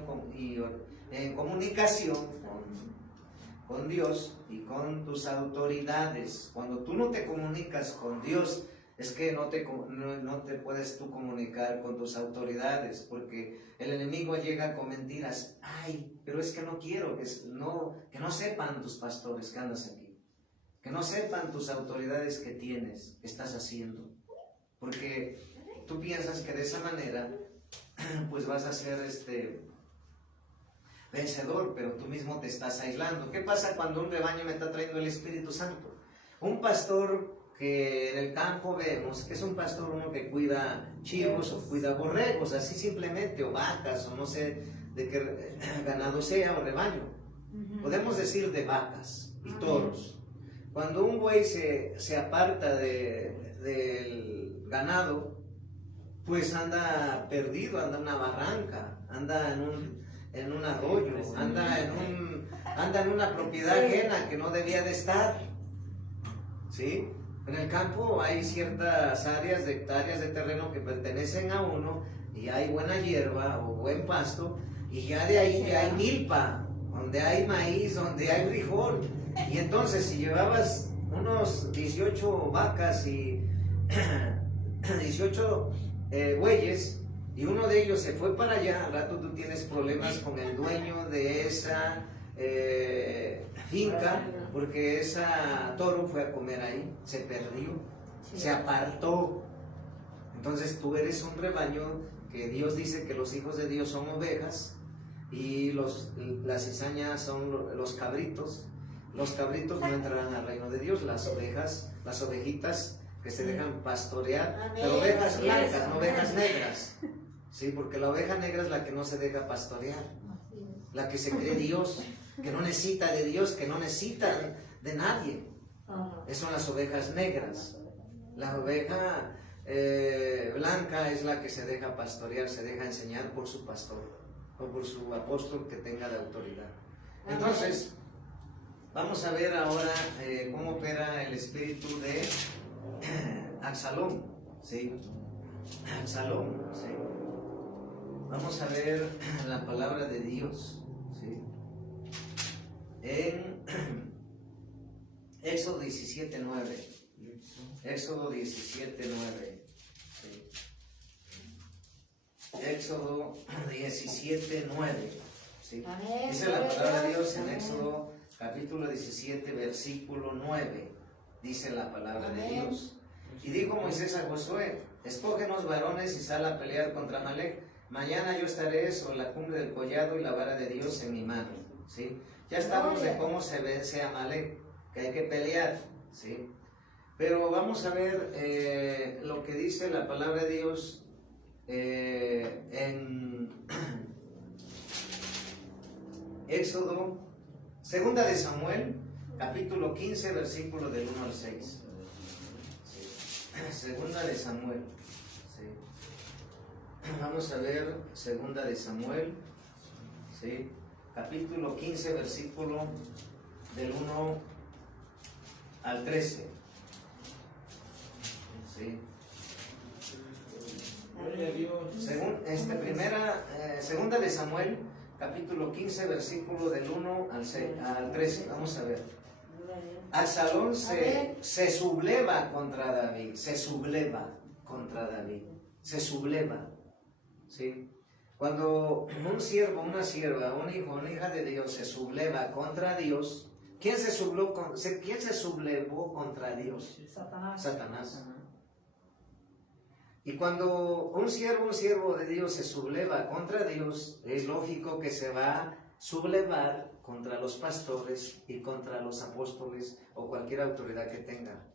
en comunicación con Dios y con tus autoridades. Cuando tú no te comunicas con Dios, es que no te puedes tú comunicar con tus autoridades, porque el enemigo llega con mentiras. Ay, pero es que no quiero, que no sepan tus pastores que andas aquí, que no sepan tus autoridades que tienes, que estás haciendo, porque tú piensas que de esa manera pues vas a ser vencedor, pero tú mismo te estás aislando. ¿Qué pasa cuando un rebaño me está trayendo el Espíritu Santo? Un pastor que en el campo vemos que es un pastor, uno que cuida chivos o cuida borregos, así simplemente, o vacas, o no sé de qué ganado sea, o rebaño. Podemos decir de vacas y toros. Cuando un buey se aparta del ganado, pues anda perdido, anda en una barranca, anda en un arroyo, anda en una propiedad ajena que no debía de estar, ¿sí? En el campo hay ciertas áreas de hectáreas de terreno que pertenecen a uno, y hay buena hierba o buen pasto, y ya de ahí ya hay milpa, donde hay maíz, donde hay frijol. Y entonces si llevabas unos 18 vacas y 18 bueyes, y uno de ellos se fue para allá, al rato tú tienes problemas con el dueño de esa finca, porque esa toro fue a comer ahí, se perdió, se apartó. Entonces tú eres un rebaño que Dios dice que los hijos de Dios son ovejas, y las cizañas son los cabritos. Los cabritos no entrarán al reino de Dios, las ovejitas que se dejan pastorear, pero ovejas blancas, no ovejas negras, ¿sí? Porque la oveja negra es la que no se deja pastorear, la que se cree Dios, que no necesita de Dios, que no necesita de nadie. Esas son las ovejas negras. La oveja blanca es la que se deja pastorear, se deja enseñar por su pastor o por su apóstol que tenga de autoridad. Entonces, vamos a ver ahora cómo opera el espíritu de Absalón, ¿sí? Absalón, ¿sí? Vamos a ver la palabra de Dios, ¿sí? En Éxodo 17:9. Éxodo 17:9. ¿Sí? Éxodo 17:9. ¿Sí? Dice la palabra de Dios en Éxodo capítulo 17, versículo 9. Dice la palabra de Dios. Y dijo Moisés a Josué: escógenos varones y sal a pelear contra Amalek. Mañana yo estaré sobre la cumbre del collado y la vara de Dios en mi mano. ¿Sí? Ya estamos de cómo se vence a Amalek, que hay que pelear, ¿sí? Pero vamos a ver lo que dice la palabra de Dios en Éxodo Segunda de Samuel, capítulo 15, versículo del 1 al 6. Segunda de Samuel. Sí. Vamos a ver Segunda de Samuel, ¿sí? Capítulo 15, versículo del 1 al 13. ¿Sí? Segunda de Samuel, capítulo 15, versículo del 1 al 13. Vamos a ver. Absalón se subleva contra David, se subleva contra David, se subleva, ¿sí? Cuando un siervo, una sierva, un hijo, una hija de Dios se subleva contra Dios, ¿quién se sublevó contra Dios? Satanás. Y cuando un siervo de Dios se subleva contra Dios, es lógico que se va a sublevar contra los pastores y contra los apóstoles o cualquier autoridad que tenga.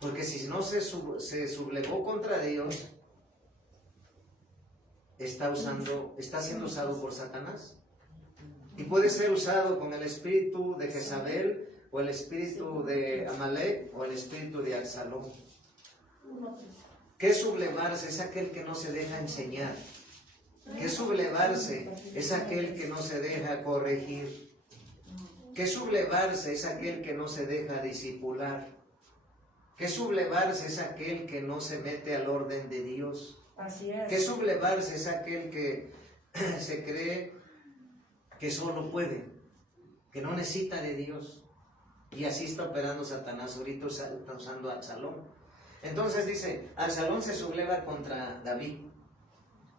Porque si no se sublevó contra Dios, está siendo usado por Satanás. Y puede ser usado con el espíritu de Jezabel, o el espíritu de Amalek, o el espíritu de Absalón. ¿Qué sublevarse? Es aquel que no se deja enseñar. ¿Qué sublevarse? Es aquel que no se deja corregir. ¿Qué sublevarse? Es aquel que no se deja discipular. ¿Qué sublevarse? Es aquel que no se mete al orden de Dios. Así es. ¿Qué sublevarse? Es aquel que se cree que solo puede, que no necesita de Dios. Y así está operando Satanás. Ahorita está usando a Absalón. Entonces dice, Absalón se subleva contra David.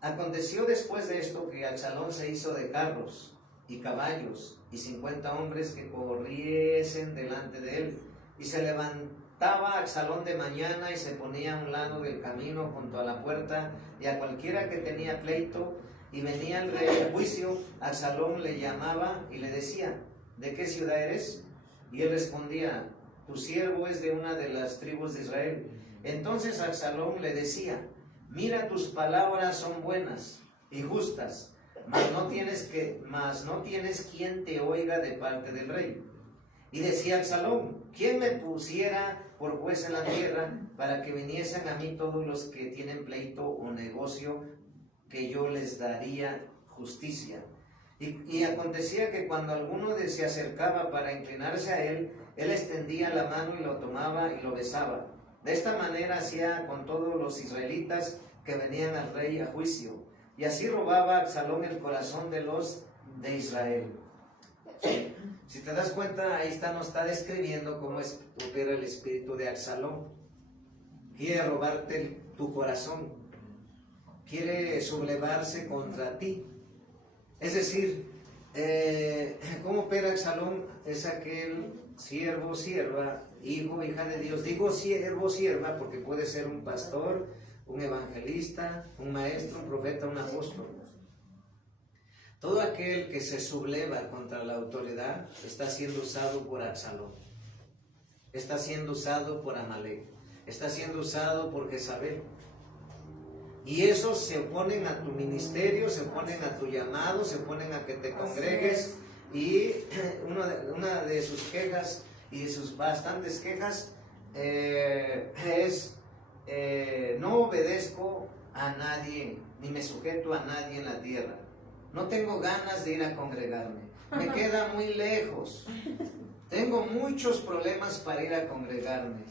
Aconteció después de esto que Absalón se hizo de carros y caballos y 50 hombres que corriesen delante de él. Y se levantaba Absalón de mañana y se ponía a un lado del camino junto a la puerta, y a cualquiera que tenía pleito y venía el rey a juicio, Absalón le llamaba y le decía, ¿de qué ciudad eres? Y él respondía, tu siervo es de una de las tribus de Israel. Entonces Absalón le decía, mira, tus palabras son buenas y justas, mas no tienes quien te oiga de parte del rey. Y decía Absalón, ¿quién me pusiera por juez en la tierra para que viniesen a mí todos los que tienen pleito o negocio, que yo les daría justicia? Y acontecía que cuando alguno se acercaba para inclinarse a él extendía la mano y lo tomaba y lo besaba. De esta manera hacía con todos los israelitas que venían al rey a juicio. Y así robaba Absalón el corazón de los de Israel. Si te das cuenta, ahí nos está describiendo cómo opera el espíritu de Absalón. Quiere robarte tu corazón. Quiere sublevarse contra ti. Es decir, ¿cómo opera Absalón? Es aquel siervo, sierva, hijo, hija de Dios. Digo siervo, sierva, porque puede ser un pastor, un evangelista, un maestro, un profeta, un apóstol. Todo aquel que se subleva contra la autoridad está siendo usado por Absalón. Está siendo usado por Amalek. Está siendo usado por Jezabel. Y esos se oponen a tu ministerio, se oponen a tu llamado, se oponen a que te congregues. Y una de sus quejas, y de sus bastantes quejas, es no obedezco a nadie, ni me sujeto a nadie en la tierra. No tengo ganas de ir a congregarme. Me queda muy lejos. Tengo muchos problemas para ir a congregarme.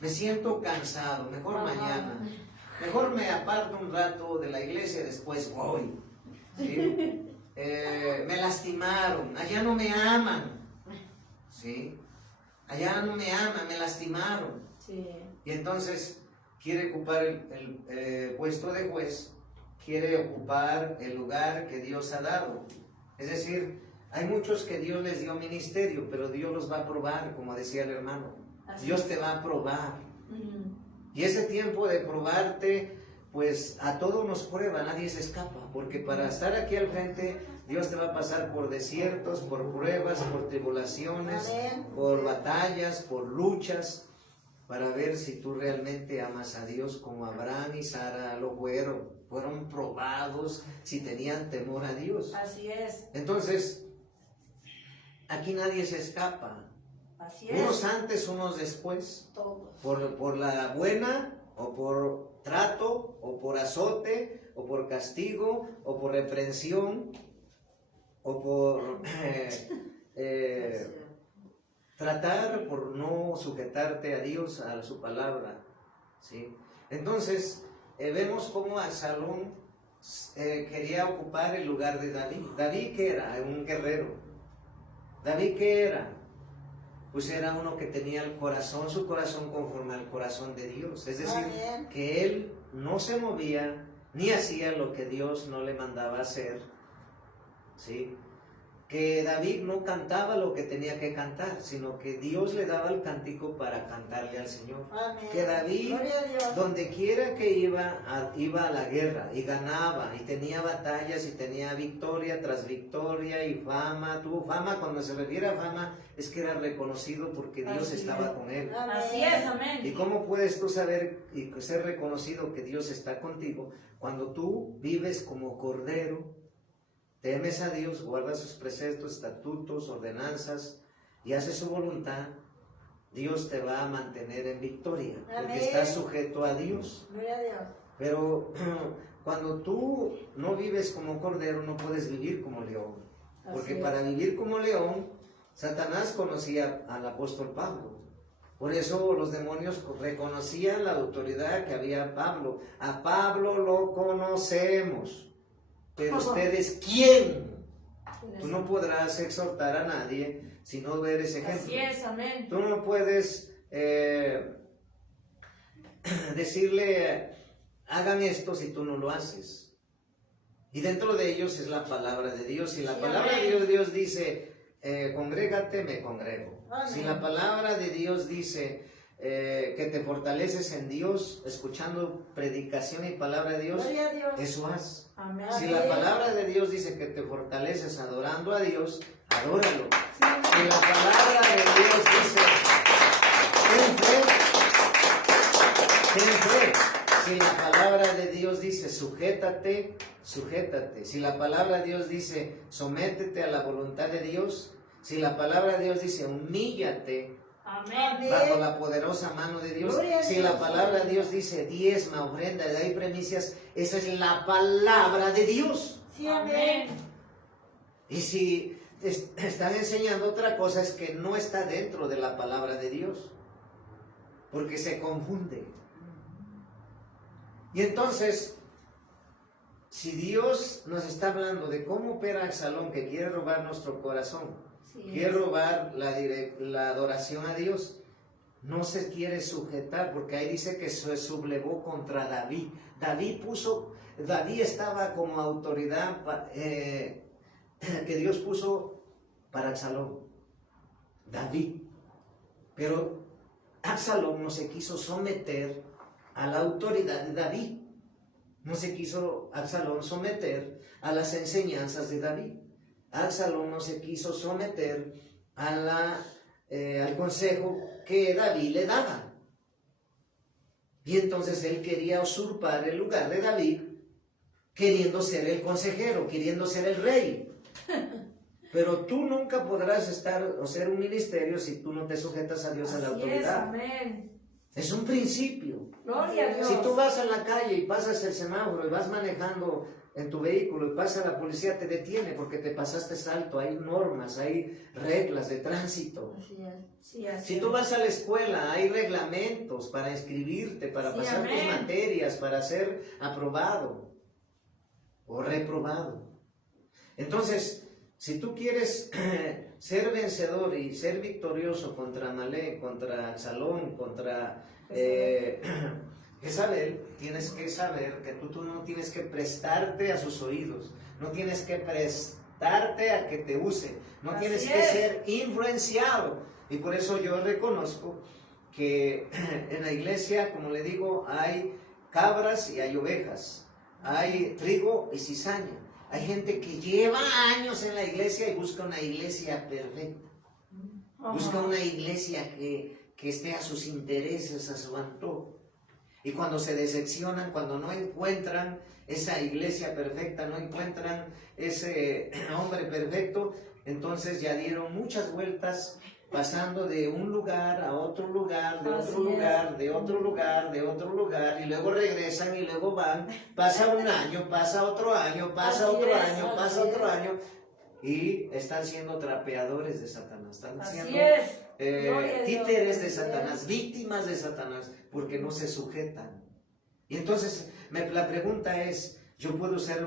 Me siento cansado. Mejor mañana. Mejor me aparto un rato de la iglesia y después voy. ¿Sí? Me lastimaron. Allá no me aman. ¿Sí? Allá no me aman, me lastimaron. Sí. Y entonces quiere ocupar el puesto de juez. Quiere ocupar el lugar que Dios ha dado. Es decir, hay muchos que Dios les dio ministerio, pero Dios los va a probar, como decía el hermano. Dios te va a probar. Y ese tiempo de probarte, pues a todos nos prueba, nadie se escapa. Porque para estar aquí al frente, Dios te va a pasar por desiertos, por pruebas, por tribulaciones, por batallas, por luchas, para ver si tú realmente amas a Dios, como Abraham y Sara lo fueron probados si tenían temor a Dios. Así es. Entonces, aquí nadie se escapa. Así es. Unos antes, unos después. Todos. Por la buena, o por trato, o por azote, o por castigo, o por reprensión, o por tratar, por no sujetarte a Dios, a su palabra, ¿sí? Entonces, vemos cómo Absalón quería ocupar el lugar de David. ¿David qué era? Un guerrero. ¿David qué era? Pues era uno que tenía su corazón conforme al corazón de Dios. Es decir, que él no se movía ni hacía lo que Dios no le mandaba hacer, ¿sí? Que David no cantaba lo que tenía que cantar, sino que Dios le daba el cántico para cantarle al Señor. Amén. Que David, donde quiera que iba a la guerra y ganaba y tenía batallas y tenía victoria tras victoria y fama. Tuvo fama, cuando se refiere a fama, es que era reconocido porque Dios estaba con él. Así es, amén. ¿Y cómo puedes tú saber y ser reconocido que Dios está contigo? Cuando tú vives como cordero, temes a Dios, guardas sus preceptos, estatutos, ordenanzas y haces su voluntad, Dios te va a mantener en victoria, porque estás sujeto a Dios. Gloria a Dios. Pero cuando tú no vives como cordero, no puedes vivir como león. Porque para vivir como león, Satanás conocía al apóstol Pablo. Por eso los demonios reconocían la autoridad que había Pablo. A Pablo lo conocemos. Pero ustedes, ¿quién? Tú no podrás exhortar a nadie si no eres ejemplo. Así es, amén. Tú no puedes decirle, hagan esto si tú no lo haces. Y dentro de ellos es la palabra de Dios. Si la palabra de Dios dice, congrégate, me congrego. Amén. Si la palabra de Dios dice que te fortaleces en Dios, escuchando predicación y palabra de Dios, eso haz. Amén. Si la palabra de Dios dice que te fortaleces adorando a Dios, adóralo. Si la palabra de Dios dice, ten fe. Si la palabra de Dios dice, sujétate, sujétate. Si la palabra de Dios dice, sométete a la voluntad de Dios. Si la palabra de Dios dice, humíllate. Amén. Bajo la poderosa mano de Dios. Si la palabra de Dios dice diezma, ofrenda, da y primicias, esa es la palabra de Dios. Sí, amén. Y si están enseñando otra cosa, es que no está dentro de la palabra de Dios, porque se confunde. Y entonces, si Dios nos está hablando de cómo opera Absalón, que quiere robar nuestro corazón, quiere robar la adoración a Dios, no se quiere sujetar, porque ahí dice que se sublevó contra David. David estaba como autoridad que Dios puso para Absalón. David. Pero Absalón no se quiso someter a la autoridad de David. No se quiso Absalón someter a las enseñanzas de David. Absalón no se quiso someter al consejo que David le daba. Y entonces él quería usurpar el lugar de David, queriendo ser el consejero, queriendo ser el rey. Pero tú nunca podrás estar o ser un ministerio si tú no te sujetas a Dios, a la autoridad. Amén. Es un principio. Gloria a Dios. Si tú vas a la calle y pasas el semáforo y vas manejando en tu vehículo y pasa la policía, te detiene porque te pasaste alto. Hay normas, hay reglas de tránsito. Así es. Sí, así si tú vas a la escuela, hay reglamentos para inscribirte, para pasar tus materias, para ser aprobado o reprobado. Entonces, si tú quieres ser vencedor y ser victorioso contra Amalek, contra Absalón, contra Jezabel, tienes que saber que tú no tienes que prestarte a sus oídos, no tienes que prestarte a que te use, no tienes que ser influenciado. Y por eso yo reconozco que en la iglesia, como le digo, hay cabras y hay ovejas, hay trigo y cizaña. Hay gente que lleva años en la iglesia y busca una iglesia perfecta. Busca una iglesia que esté a sus intereses, a su antojo. Y cuando se decepcionan, cuando no encuentran esa iglesia perfecta, no encuentran ese hombre perfecto, entonces ya dieron muchas vueltas, pasando de un lugar a otro lugar, de Así otro lugar, es. de otro lugar, de otro lugar, y luego regresan y luego van, pasa un año, pasa otro año, pasa Así otro es, año, así pasa otro es. año, y están siendo trapeadores de Satanás, están Así siendo es. Gloria a Dios. títeres de Así Satanás, es. víctimas de Satanás, porque no se sujetan. Y entonces la pregunta es, ¿yo puedo ser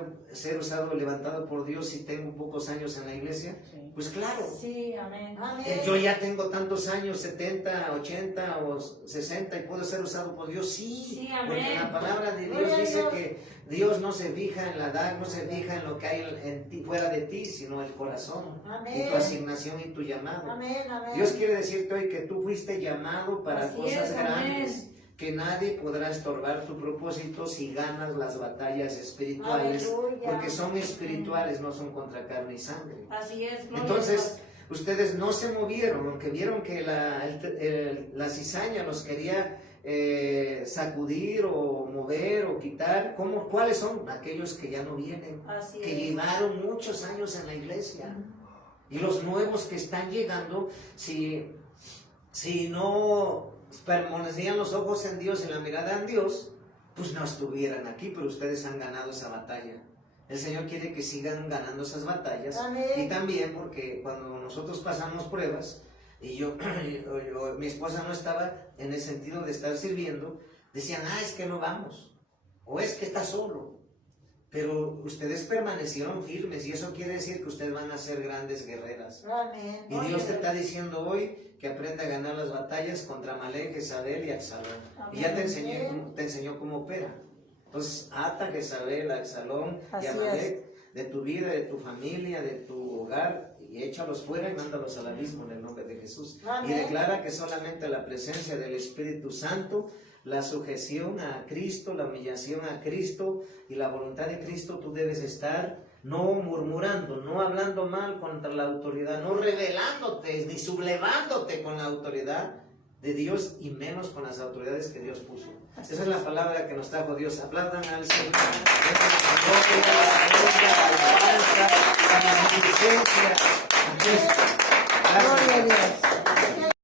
usado, levantado por Dios si tengo pocos años en la iglesia? Pues claro. Sí, amén. Yo ya tengo tantos años, 70, 80 o 60, y puedo ser usado por Dios, sí, Sí, porque amén. la palabra de Dios Gloria a dice Dios. que Dios no se fija en la edad, no se fija en lo que hay en ti, fuera de ti, sino el corazón, Amén. y tu asignación y tu llamado. Amén, amén. Dios quiere decirte hoy que tú fuiste llamado para Así cosas es, grandes, amén. que nadie podrá estorbar tu propósito si ganas las batallas espirituales, Aleluya. porque son espirituales, no son contra carne y sangre. Así es. Gloria a Entonces, Dios. ustedes no se movieron, aunque vieron que la cizaña los quería sacudir o mover o quitar. ¿Cuáles son? Aquellos que ya no vienen, Así que es. llevaron muchos años en la iglesia. Y los nuevos que están llegando, si no permanecían los ojos en Dios y la mirada en Dios, pues no estuvieran aquí, pero ustedes han ganado esa batalla. El Señor quiere que sigan ganando esas batallas. Amén. Y también porque cuando nosotros pasamos pruebas, y mi esposa no estaba en el sentido de estar sirviendo, decían, es que no vamos, o es que está solo. Pero ustedes permanecieron firmes, y eso quiere decir que ustedes van a ser grandes guerreras. Amén. Y Dios te está diciendo hoy que aprenda a ganar las batallas contra Amalek, Jezabel y Absalón. Y ya te enseñó cómo opera. Entonces, ata a Jezabel, a Absalón y Así a Amalek de tu vida, de tu familia, de tu hogar, y échalos fuera y mándalos al abismo en el nombre de Jesús. Amén. Y declara que solamente la presencia del Espíritu Santo, la sujeción a Cristo, la humillación a Cristo y la voluntad de Cristo, tú debes estar no murmurando, no hablando mal contra la autoridad, no rebelándote ni sublevándote con la autoridad de Dios, y menos con las autoridades que Dios puso. Esa es la palabra que nos trajo Dios. Aplaudan al Señor. La magnificencia.